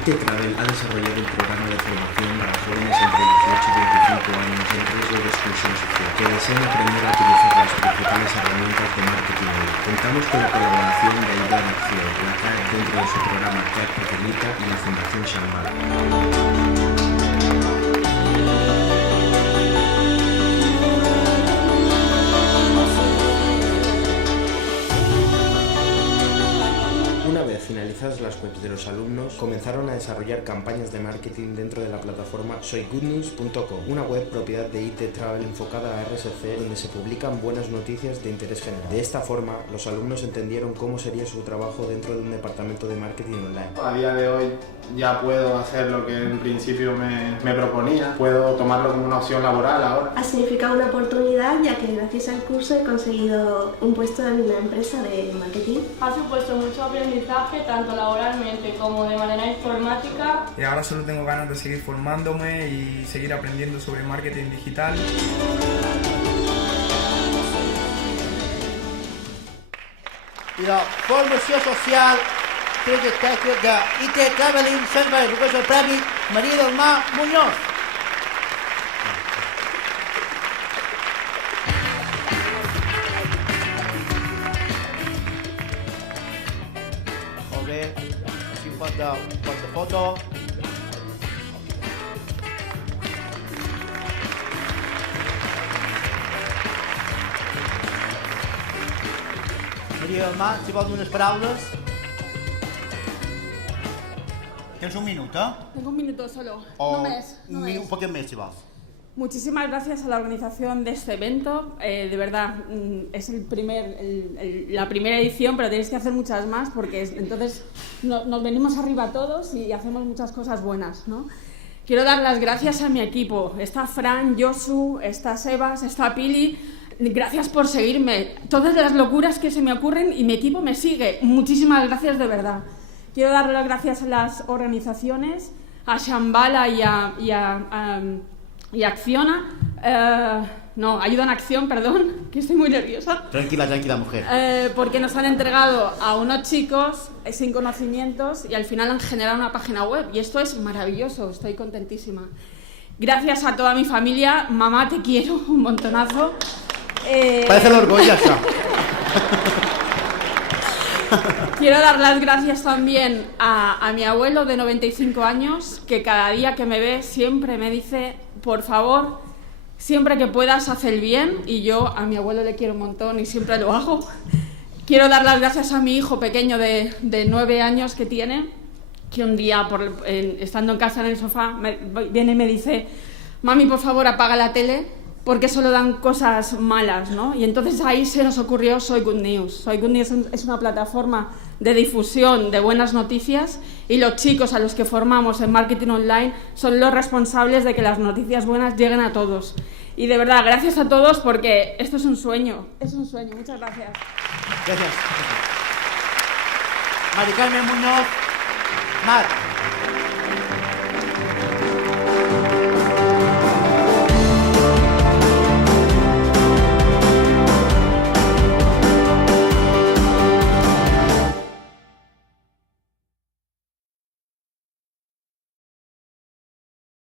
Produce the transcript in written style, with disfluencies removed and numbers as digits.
IT Travel ha desarrollado un programa de formación para jóvenes entre 18 y 25 años en riesgo de exclusión social que desean aprender a utilizar las principales herramientas de marketing online. Contamos con la colaboración de Ayuda en Acción, la CAC dentro de su programa CAC Facilita y la Fundación Shambhala. Una vez finalizadas las webs de los alumnos, comenzaron a desarrollar campañas de marketing dentro de la plataforma soygoodnews.com, una web propiedad de IT Travel enfocada a RSC donde se publican buenas noticias de interés general. De esta forma, los alumnos entendieron cómo sería su trabajo dentro de un departamento de marketing online. A día de hoy ya puedo hacer lo que en principio me proponía, puedo tomarlo como una opción laboral ahora. Ha significado una oportunidad ya que gracias al curso he conseguido un puesto en una empresa de marketing. Ha supuesto mucho aprendizaje tanto laboralmente como de manera informática. Y ahora solo tengo ganas de seguir formándome y seguir aprendiendo sobre marketing digital. I la formació social de IT Traveling sempre recull el Premi Maria del Mar Muñoz. Molt bé, així un pot de foto. Maria del Mar, si vols unes paraules. Tens un minut, eh? Tengo un minuto solo, O no un poquet més, si vols. Muchísimas gracias a la organización de este evento, de verdad, es la primera edición, pero tenéis que hacer muchas más porque entonces nos venimos arriba todos y hacemos muchas cosas buenas, ¿no? Quiero dar las gracias a mi equipo, está Fran, Josu, está Sebas, está Pili. Gracias por seguirme, todas las locuras que se me ocurren y mi equipo me sigue, muchísimas gracias de verdad. Quiero dar las gracias a las organizaciones, a Shambhala y Acciona, Ayuda en Acción, perdón, que estoy muy nerviosa. Tranquila, mujer. Porque nos han entregado a unos chicos sin conocimientos y al final han generado una página web y esto es maravilloso, estoy contentísima. Gracias a toda mi familia, mamá te quiero un montonazo. Parece l'orgoll, això. Quiero dar las gracias también a mi abuelo de 95 años, que cada día que me ve siempre me dice, por favor, siempre que puedas haz el bien, y yo a mi abuelo le quiero un montón y siempre lo hago. Quiero dar las gracias a mi hijo pequeño de 9 años que tiene, que un día, estando en casa en el sofá, viene y me dice, mami, por favor, apaga la tele, porque solo dan cosas malas, ¿no? Y entonces ahí se nos ocurrió Soy Good News. Soy Good News es una plataforma de difusión de buenas noticias y los chicos a los que formamos en marketing online son los responsables de que las noticias buenas lleguen a todos. Y de verdad, gracias a todos porque esto es un sueño. Es un sueño. Muchas gracias. Gràcies. Mari Carmen Muñoz. Mar.